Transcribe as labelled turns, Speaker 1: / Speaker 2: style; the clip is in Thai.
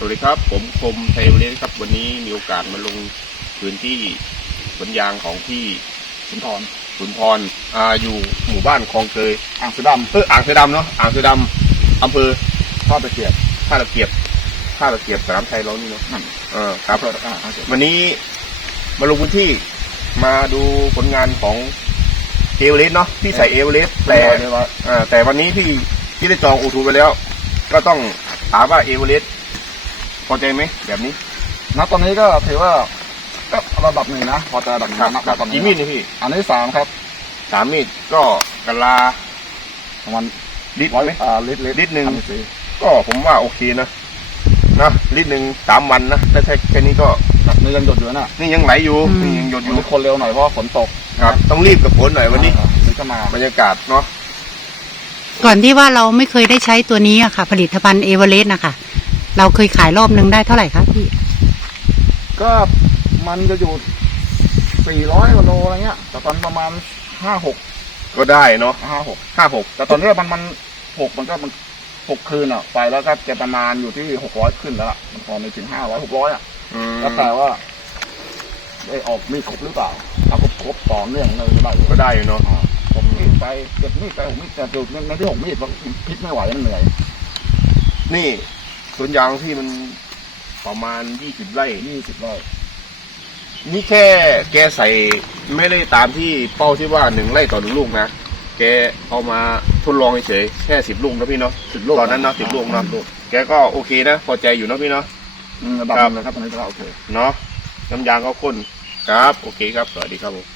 Speaker 1: วัสดีครับผมคมไทยเวลครับวันนี้มีโอกาสมาลงพื้นที่สวนยางของพี่สุนทรอยู่หมู่บ้านคลองเกย
Speaker 2: อ่างเสือดำ
Speaker 1: อ่างเสือดำเนาะอ่างเสือดำอำเภอ
Speaker 2: ท่าตะเกียบ
Speaker 1: สนามชัยเรานี่เนาะ
Speaker 2: นั่น
Speaker 1: ครับวันนี้มาลงพื้นที่มาดูผลงานของเอเวอเรสต์เนาะที่ใส่เอเวอเรสต์แต่วันนี้ที่ได้จองอูทูไปแล้วก็ต้องถามว่าเอเวอเรสต์พอใจไหมแบบนี้
Speaker 2: ตอนนี้ก็ถือว่าก็ระดับหนึ่งนะพอจะระดับตอนนี้
Speaker 1: กี่มีดนี่พี่
Speaker 2: อันนี้3ครับ
Speaker 1: 3 มีดก็กะลา
Speaker 2: ประมาณ
Speaker 1: ลิตรไหมลิตรหนึ่งก็ผมว่าโอเคนะลิตรหนึ่ง3 วันนะถ้าใช้แค่นี้ก็
Speaker 2: นี่ยังหยดอยู่นะ
Speaker 1: นี่ยังไหลอยู่นี่ยังหยดอยู่
Speaker 2: คนเร็วหน่อยเพราะฝนตก
Speaker 1: ครับต้องรีบกับฝนหน่อยวันนี้
Speaker 2: นี่ก็มา
Speaker 1: บรรยากาศเนาะ
Speaker 3: ก่อนที่ว่าเราไม่เคยได้ใช้ตัวนี้อะค่ะผลิตภัณฑ์เอเวอเรสต์นะคะเราเคยขายรอบนึงได้เท่าไหร่คะพี่
Speaker 2: ก็มันจะอยู่400 กว่าโลอะไรเงี้ยแต่ตอนประมาณ5-6
Speaker 1: ก็ได้เนาะ
Speaker 2: 5-6แต่ตอนนี้มัน6มัน6 คืนอ่ะไปแล้วก็จะประมาณอยู่ที่600ขึ้นแล้วล่ะมันพอไม่ถึง500-600อ่ะแล้วแต่ว่าได้ออกมีครบหรือเปล่าถ้าครบต่อเนื่องเลย
Speaker 1: ก็ได้อยู่เนาะ
Speaker 2: ผมมีดไปเก็บมีดไป6 มีดแต่จุดในที่6 มีดมันพิษไม่ไหวมันเหนื่อย
Speaker 1: นี่สวนยางที่มันประมาณ20 ไร่นี่แค่แกใส่ไม่ได้ตามที่เป้าที่ว่า1 ไร่ต่อ1 ลูกนะแกเอามาทดลองเฉยแค่10 ลูกนะพี่เนาะ10 ลูกตอนนั้นเนาะ10 ลูกเนาะแกก็โอเคนะพอใจอยู่เนาะพี่เนาะ
Speaker 2: ระดับนึงเลยครับตอนนี้ก็โอเค
Speaker 1: เนาะน้ำยางก็ข้นครับโอเคครับสวัสดีครับผม